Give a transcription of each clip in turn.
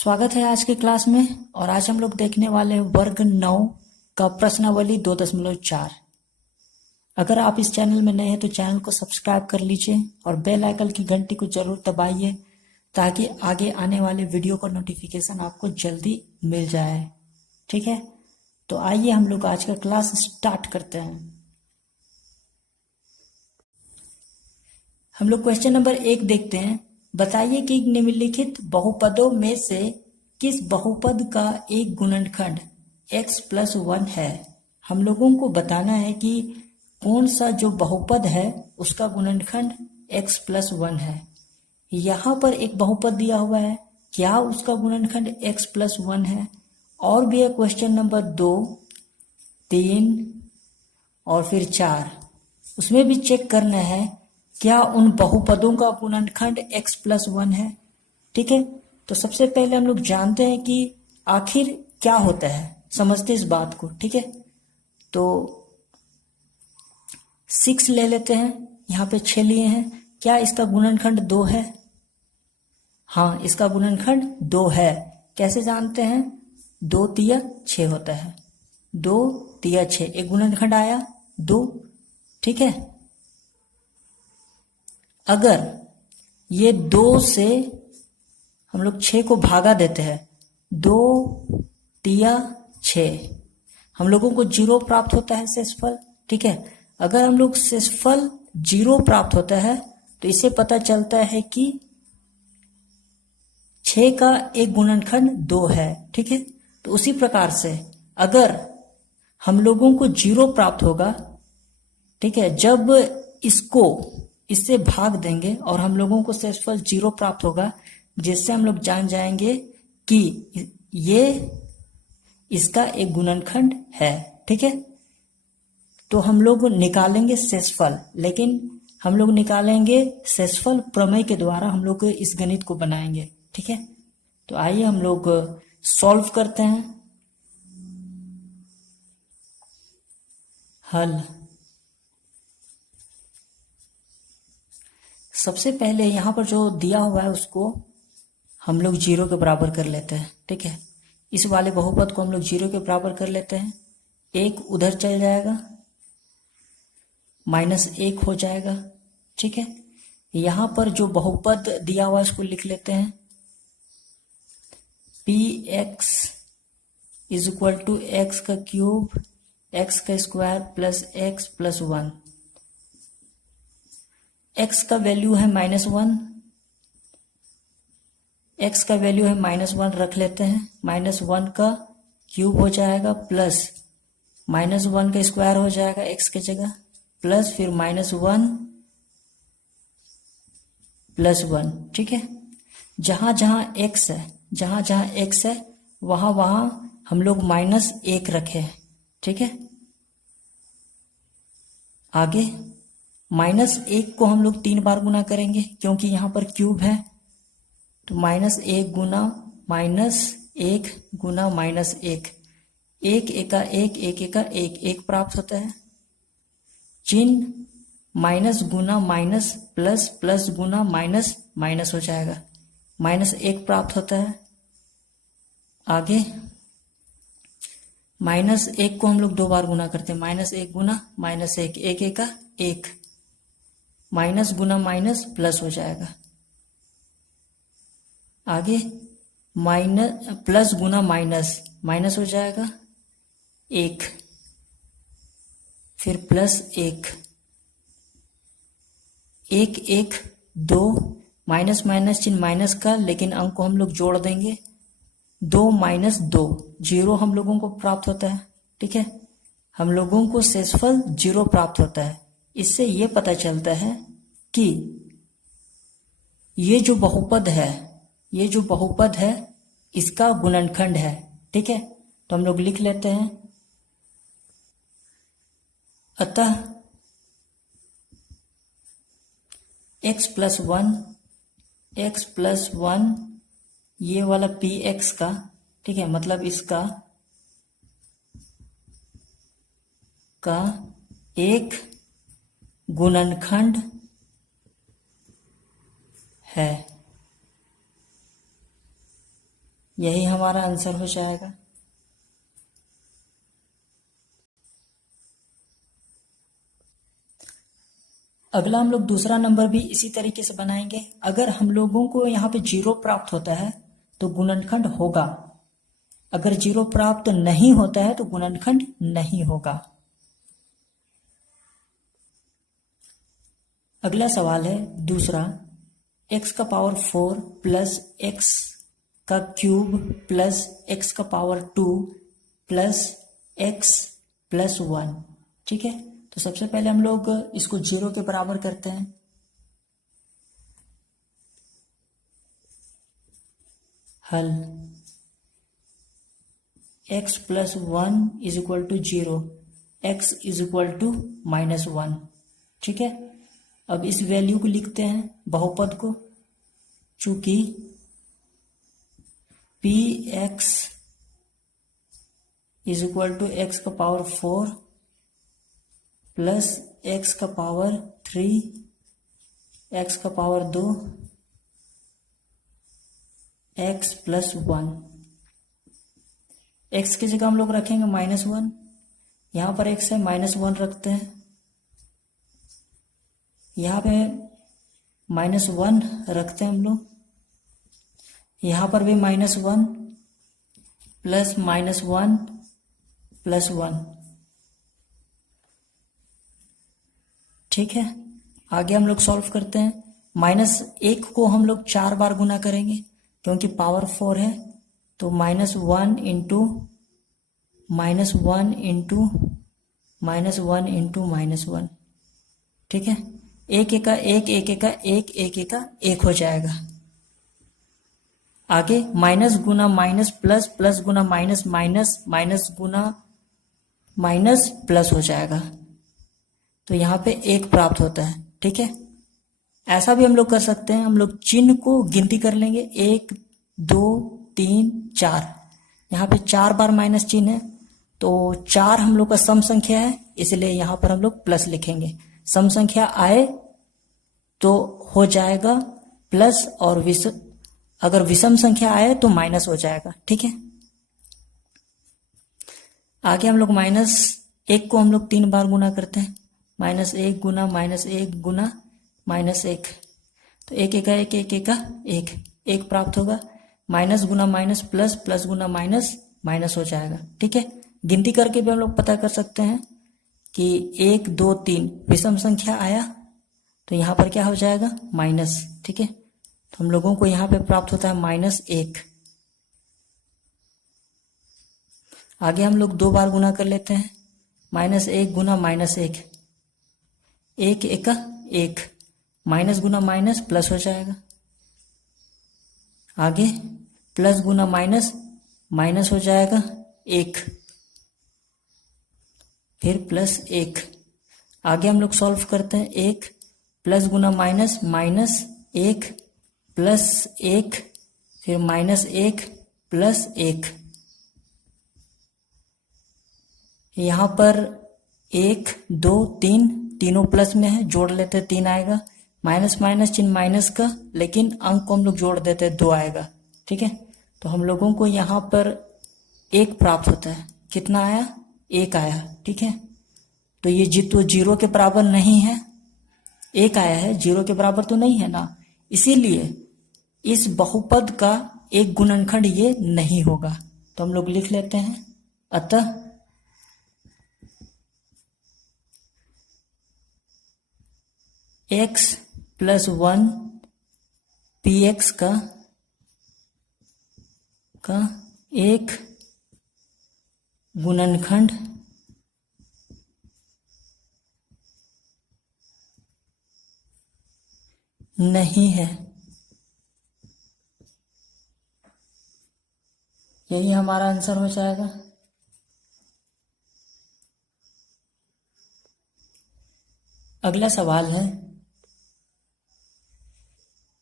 स्वागत है आज के क्लास में। और आज हम लोग देखने वाले हैं वर्ग 9 का प्रश्नावली 2.4। अगर आप इस चैनल में नए हैं तो चैनल को सब्सक्राइब कर लीजिए और बेल आइकन की घंटी को जरूर दबाइए ताकि आगे आने वाले वीडियो का नोटिफिकेशन आपको जल्दी मिल जाए। ठीक है, तो आइए हम लोग आज का क्लास स्टार्ट करते हैं। हम लोग क्वेश्चन नंबर 1 देखते हैं। बताइए कि निम्नलिखित बहुपदों में से किस बहुपद का एक गुणनखंड x+1 है। हम लोगों को बताना है कि कौन सा जो बहुपद है उसका गुणनखंड x+1 है। यहाँ पर एक बहुपद दिया हुआ है, क्या उसका गुणनखंड x+1 है। और भी है क्वेश्चन नंबर 2, 3 और फिर 4, उसमें भी चेक करना है क्या उन बहुपदों का गुणनखंड x+1 है। ठीक है, तो सबसे पहले हम लोग जानते हैं कि आखिर क्या होता है, समझते इस बात को। ठीक है, तो 6 ले लेते हैं, यहाँ पे 6 लिए हैं। क्या इसका गुणनखंड 2 है? हाँ, इसका गुणनखंड 2 है। कैसे जानते हैं? 2 तिया 6 होता है। 2 तिया 6, एक गुणनखंड आया 2। ठीक है, अगर ये 2 से हम लोग 6 को भागा देते हैं, 2 तिया 6, हम लोगों को 0 प्राप्त होता है शेषफल। ठीक है, अगर हम लोग शेषफल 0 प्राप्त होता है तो इससे पता चलता है कि 6 का एक गुणनखंड 2 है। ठीक है, तो उसी प्रकार से अगर हम लोगों को 0 प्राप्त होगा, ठीक है, जब इससे भाग देंगे और हम लोगों को शेषफल 0 प्राप्त होगा, जिससे हम लोग जान जाएंगे कि ये इसका एक गुणनखंड है। ठीक है, तो हम लोग निकालेंगे शेषफल, लेकिन हम लोग निकालेंगे शेषफल प्रमेय के द्वारा। हम लोग इस गणित को बनाएंगे। ठीक है, तो आइए हम लोग सॉल्व करते हैं। हल। सबसे पहले यहाँ पर जो दिया हुआ है उसको हम लोग 0 के बराबर कर लेते हैं। ठीक है, इस वाले बहुपद को हम लोग 0 के बराबर कर लेते हैं। 1 उधर चल जाएगा, -1 हो जाएगा। ठीक है, यहाँ पर जो बहुपद दिया हुआ है उसको लिख लेते हैं। px = x³ x² + x+1। x का वैल्यू है -1, x का वैल्यू है -1 रख लेते हैं। -1 का क्यूब हो जाएगा प्लस -1 का स्क्वायर हो जाएगा x की जगह, प्लस फिर -1 + 1। ठीक है, जहां जहां x है वहां वहां हम लोग -1 रखे। ठीक है, आगे -1 को हम लोग 3 बार गुना करेंगे क्योंकि यहां पर क्यूब है, तो -1 गुना -1 गुना -1, 1 एका 1, 1 एका 1, 1 प्राप्त होता है। चिन्ह माइनस गुना माइनस, प्लस प्लस गुना माइनस माइनस हो जाएगा, -1 प्राप्त होता है। आगे -1 को हम लोग 2 बार गुना करते हैं। -1 गुना -1, 1 एका 1, माइनस गुना माइनस प्लस हो जाएगा। आगे प्लस गुना माइनस, माइनस हो जाएगा 1, फिर प्लस 1, 1 1 2, माइनस माइनस चिन्ह माइनस का, लेकिन अंक को हम लोग जोड़ देंगे। 2 - 2, 0 हम लोगों को प्राप्त होता है। ठीक है, हम लोगों को शेषफल 0 प्राप्त होता है। इससे ये पता चलता है कि ये जो बहुपद है इसका गुणनखंड है। ठीक है, तो हम लोग लिख लेते हैं। अतः x+1 ये वाला px का, ठीक है, मतलब इसका का एक गुणनखंड है। यही हमारा आंसर हो जाएगा। अगला हम लोग दूसरा नंबर भी इसी तरीके से बनाएंगे। अगर हम लोगों को यहाँ पे 0 प्राप्त होता है तो गुणनखंड होगा, अगर 0 प्राप्त नहीं होता है तो गुणनखंड नहीं होगा। अगला सवाल है दूसरा, x का पावर 4 प्लस x का क्यूब प्लस x का पावर 2 प्लस x प्लस 1। ठीक है, तो सबसे पहले हम लोग इसको 0 के बराबर करते हैं। हल, x plus 1 is equal to 0, x is equal to -1। ठीक है, अब इस वैल्यू को लिखते हैं बहुपद को, चूंकि px is equal to x का पावर 4 प्लस x का पावर 3, x का पावर 2, x प्लस 1। x की जगह हम लोग रखेंगे -1, यहां पर x है -1 रखते हैं, यहाँ पे -1 रखते हैं हम लोग, यहाँ पर भी -1 प्लस -1 प्लस 1। ठीक है, आगे हम लोग सॉल्व करते हैं। -1 को हम लोग 4 बार गुना करेंगे क्योंकि पावर 4 है, तो -1 इंटू -1 इंटू -1 इंटू -1। ठीक है, एक एका एक, एक एका एक, एक एका एक हो जाएगा। आगे माइनस गुना माइनस प्लस, प्लस गुना माइनस माइनस, माइनस गुना माइनस प्लस हो जाएगा, तो यहाँ पे 1 प्राप्त होता है। ठीक है, ऐसा भी हम लोग कर सकते हैं, हम लोग चिन्ह को गिनती कर लेंगे, 1 2 3 4, यहाँ पे 4 बार माइनस चिन्ह है, तो 4 हम लोग का सम संख्या है, इसलिए यहाँ पर हम लोग प्लस लिखेंगे। सम संख्या आए तो हो जाएगा प्लस, और अगर विषम संख्या आए तो माइनस हो जाएगा। ठीक है, आगे हम लोग -1 को हम लोग 3 बार गुना करते हैं, -1 गुना -1 गुना -1, तो एक एका एक, एक एका एक, 1 प्राप्त होगा। माइनस गुना माइनस प्लस, प्लस गुना माइनस माइनस हो जाएगा। ठीक है, गिनती करके भी हम लोग पता कर सकते हैं कि 1 2 3 विषम संख्या आया तो यहाँ पर क्या हो जाएगा, माइनस। ठीक है, तो हम लोगों को यहाँ पे प्राप्त होता है -1। आगे हम लोग 2 बार गुना कर लेते हैं, -1 गुना -1, 1 एका 1, माइनस गुना माइनस प्लस हो जाएगा। आगे प्लस गुना माइनस माइनस हो जाएगा 1, फिर +1। आगे हम लोग सॉल्व करते हैं, 1 प्लस गुना माइनस -1 प्लस 1, फिर -1 प्लस 1। यहाँ पर 1 2 3 तीनों प्लस में है, जोड़ लेते हैं 3 आएगा, माइनस माइनस चिन्ह माइनस का, लेकिन अंक को हम लोग जोड़ देते हैं 2 आएगा। ठीक है, तो हम लोगों को यहाँ पर 1 प्राप्त होता है। कितना आया, 1 आया। ठीक है, तो ये तो 0 के बराबर नहीं है, 1 आया है, 0 के बराबर तो नहीं है ना, इसीलिए इस बहुपद का एक गुणनखंड ये नहीं होगा। तो हम लोग लिख लेते हैं, अतः x प्लस 1 px का एक गुणनखंड नहीं है। यही हमारा आंसर हो जाएगा। अगला सवाल है,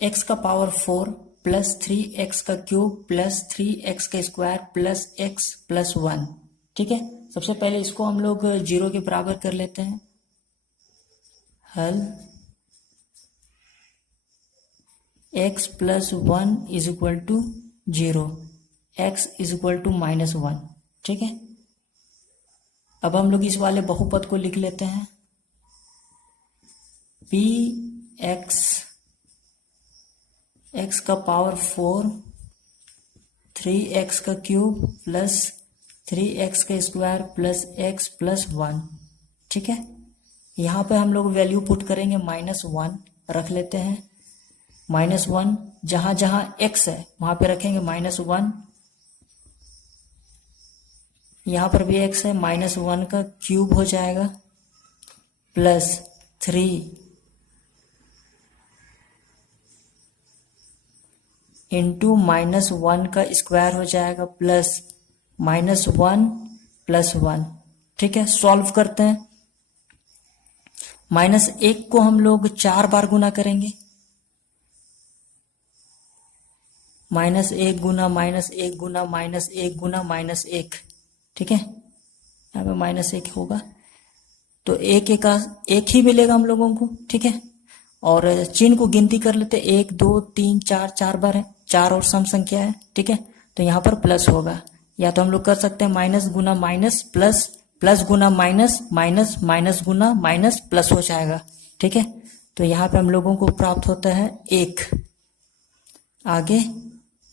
x का पावर 4 प्लस 3x का क्यूब प्लस 3x का स्क्वायर प्लस x प्लस 1। ठीक है, सबसे पहले इसको हम लोग 0 के बराबर कर लेते हैं। हल, x plus 1 is equal to 0, x is equal to -1। ठीक है, अब हम लोग इस वाले बहुपद को लिख लेते हैं। पी एक्स एक्स का पावर 4 3x का क्यूब प्लस 3x का स्क्वायर प्लस x प्लस 1। ठीक है, यहाँ पे हम लोग वैल्यू पुट करेंगे -1 रख लेते हैं। -1 जहां जहां x है वहां पे रखेंगे -1, यहाँ पर भी x है, -1 का क्यूब हो जाएगा प्लस 3 इंटू -1 का स्क्वायर हो जाएगा प्लस -1 प्लस 1। ठीक है, सॉल्व करते हैं। -1 को हम लोग 4 बार गुना करेंगे। -1 गुना -1 गुना -1 गुना -1। ठीक है, यहाँ पे -1 होगा तो एक ही मिलेगा हम लोगों को। ठीक है, और चिन्ह को गिनती कर लेते, 1 2 3 4, 4 बार है, 4 और सम संख्या है। ठीक है, तो यहाँ पर प्लस होगा, या तो हम लोग कर सकते हैं माइनस गुना माइनस प्लस, प्लस गुना माइनस, माइनस माइनस गुना माइनस प्लस हो जाएगा। ठीक है, तो यहाँ पे हम लोगों को प्राप्त होता है 1। आगे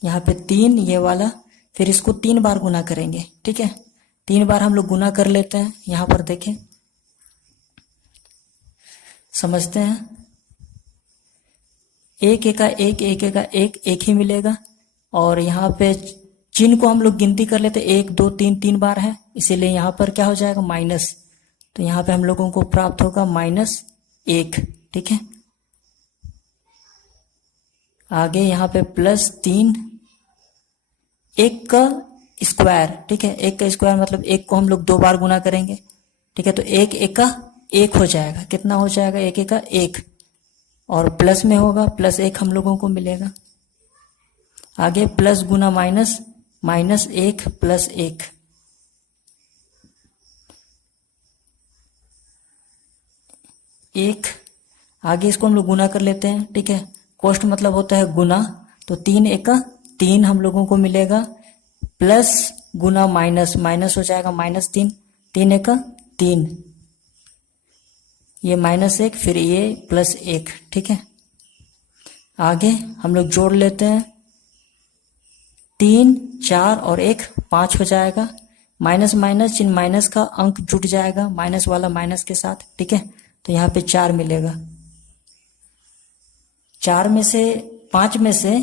यहाँ पे 3 ये वाला, फिर इसको 3 बार गुना करेंगे। ठीक है, 3 बार हम लोग गुना कर लेते हैं। यहाँ पर देखें, समझते हैं, एक एका एक, एक एका एक, एक ही मिलेगा। और यहाँ पे चिन्ह को हम लोग गिनती कर लेते, 1 2 3, 3 बार है, इसीलिए यहाँ पर क्या हो जाएगा माइनस। तो यहाँ पे हम लोगों को प्राप्त होगा -1। ठीक है, आगे यहाँ पे +3, 1 का स्क्वायर। ठीक है, 1 का स्क्वायर मतलब 1 को हम लोग 2 बार गुना करेंगे। ठीक है, तो 1 एका 1 हो जाएगा। कितना हो जाएगा? 1 एका 1, और प्लस में होगा +1 हम लोगों को मिलेगा। आगे प्लस गुना माइनस, -1 प्लस 1। आगे इसको हम लोग गुना कर लेते हैं। ठीक है, कोष्ट मतलब होता है गुना, तो 3 एका 3 हम लोगों को मिलेगा, प्लस गुना माइनस, माइनस हो जाएगा -3, 3 एका 3, ये -1, फिर ये +1। ठीक है, आगे हम लोग जोड़ लेते हैं, 3 4 और 1 5 हो जाएगा। माइनस माइनस चिन्ह माइनस का अंक जुट जाएगा, माइनस वाला माइनस के साथ। ठीक है, तो यहाँ पे 4 मिलेगा। 4 में से 5 में से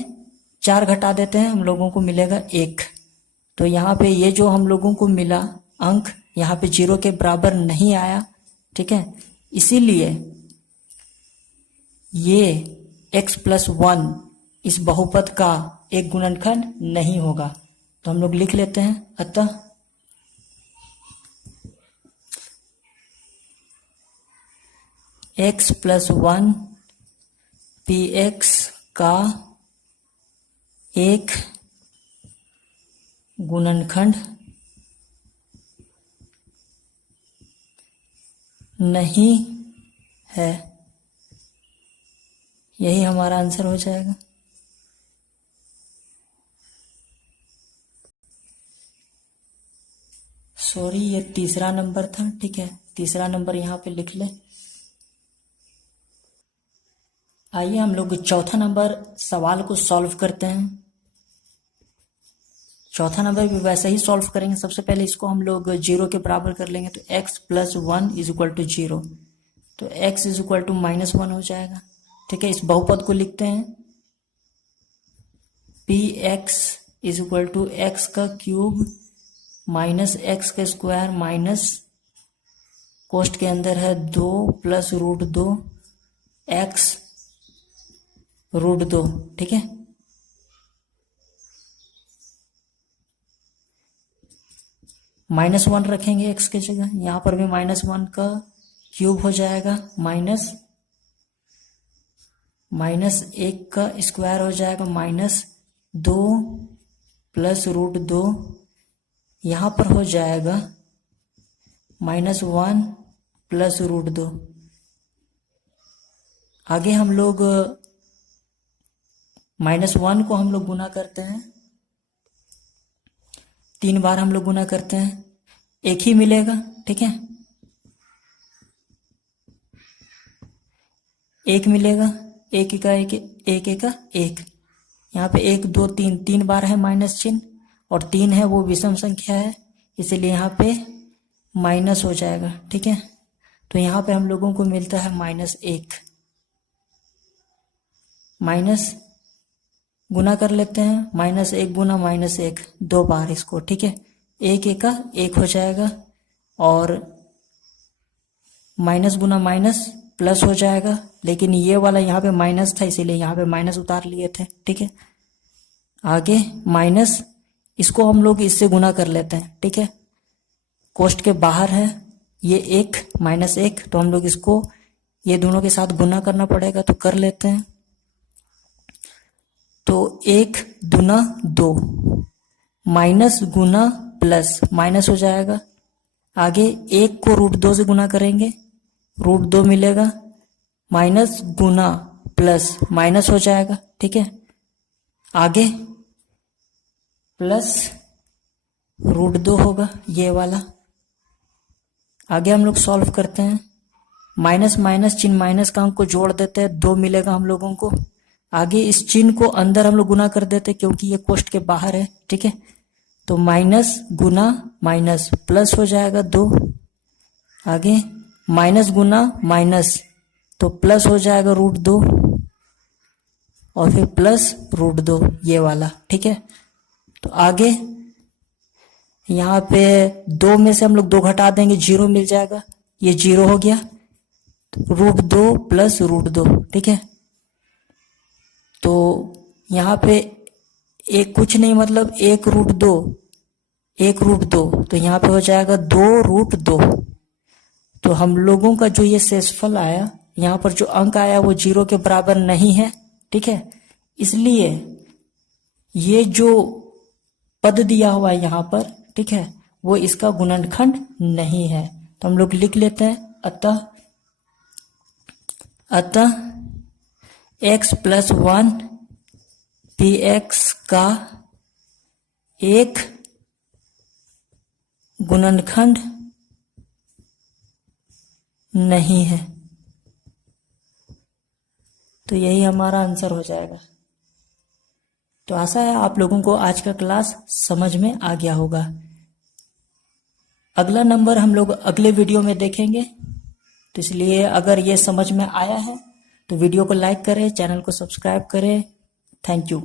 4 घटा देते हैं, हम लोगों को मिलेगा 1। तो यहाँ पे ये जो हम लोगों को मिला अंक, यहाँ पे 0 के बराबर नहीं आया। ठीक है, इसीलिए ये x + 1 इस बहुपद का एक गुणनखंड नहीं होगा। तो हम लोग लिख लेते हैं, अतः x + 1 px का एक गुणनखंड नहीं है। यही हमारा आंसर हो जाएगा। सॉरी, ये तीसरा नंबर था। ठीक है, तीसरा नंबर यहाँ पे लिख ले। आइए हम लोग चौथा नंबर सवाल को सॉल्व करते हैं। चौथा नंबर भी वैसे ही सॉल्व करेंगे। सबसे पहले इसको हम लोग 0 के बराबर कर लेंगे, तो x + 1 = 0, तो x = -1 हो जाएगा। ठीक है, इस बहुपद को लिखते हैं, px = x का क्यूब माइनस x का स्क्वायर माइनस कोष्ट के अंदर है 2 + √2 x √2। ठीक है, -1 रखेंगे x की जगह, यहां पर भी -1 का क्यूब हो जाएगा, माइनस 1 का स्क्वायर हो जाएगा, -2 + √2, यहां पर हो जाएगा -1 + √2। आगे हम लोग -1 को हम लोग गुना करते हैं, 3 बार हम लोग गुना करते हैं, एक ही मिलेगा, ठीक है, एक मिलेगा, एक का एक, एक का एक, यहाँ पे 1 2 3, 3 बार है माइनस चिन्ह, और 3 है वो विषम संख्या है, इसीलिए यहाँ पे माइनस हो जाएगा, ठीक है। तो यहाँ पे हम लोगों को मिलता है -1, माइनस गुना कर लेते हैं, -1 गुना -1, 2 बार इसको, ठीक है, एक का एक हो जाएगा, और माइनस गुना माइनस प्लस हो जाएगा, लेकिन ये वाला यहाँ पे माइनस था इसीलिए यहाँ पे माइनस उतार लिए थे, ठीक है। आगे माइनस, इसको हम लोग इससे गुना कर लेते हैं, ठीक है, कोष्ठ के बाहर है ये 1 -1, तो हम लोग इसको ये दोनों के साथ गुना करना पड़ेगा, तो कर लेते हैं। तो 1 दूना 2, माइनस गुना प्लस माइनस हो जाएगा, आगे 1 को √2 से गुना करेंगे, √2 मिलेगा, माइनस गुना प्लस माइनस हो जाएगा, ठीक है, आगे प्लस √2 होगा ये वाला। आगे हम लोग सॉल्व करते हैं, माइनस माइनस चिन्ह माइनस का अंक को जोड़ देते हैं, 2 मिलेगा हम लोगों को। आगे इस चिन्ह को अंदर हम लोग गुना कर देते हैं क्योंकि ये कोष्ठ के बाहर है, ठीक है, तो माइनस गुना माइनस प्लस हो जाएगा 2, आगे माइनस गुना माइनस तो प्लस हो जाएगा √2, और फिर प्लस √2 ये वाला, ठीक है। तो आगे यहाँ पे 2 में से हम लोग 2 घटा देंगे, 0 मिल जाएगा, ये 0 हो गया, √2 प्लस √2, ठीक है। तो यहाँ पे एक कुछ नहीं, मतलब 1 √2, तो यहाँ पे हो जाएगा 2 √2। तो हम लोगों का जो ये शेषफल आया, यहाँ पर जो अंक आया वो 0 के बराबर नहीं है, ठीक है, इसलिए ये जो पद दिया हुआ है यहाँ पर, ठीक है, वो इसका गुणनखंड नहीं है। तो हम लोग लिख लेते हैं, अतः x + 1 px का एक गुणनखंड नहीं है। तो यही हमारा आंसर हो जाएगा। तो आशा है आप लोगों को आज का क्लास समझ में आ गया होगा। अगला नंबर हम लोग अगले वीडियो में देखेंगे, तो इसलिए अगर ये समझ में आया है तो वीडियो को लाइक करें, चैनल को सब्सक्राइब करें। Thank you.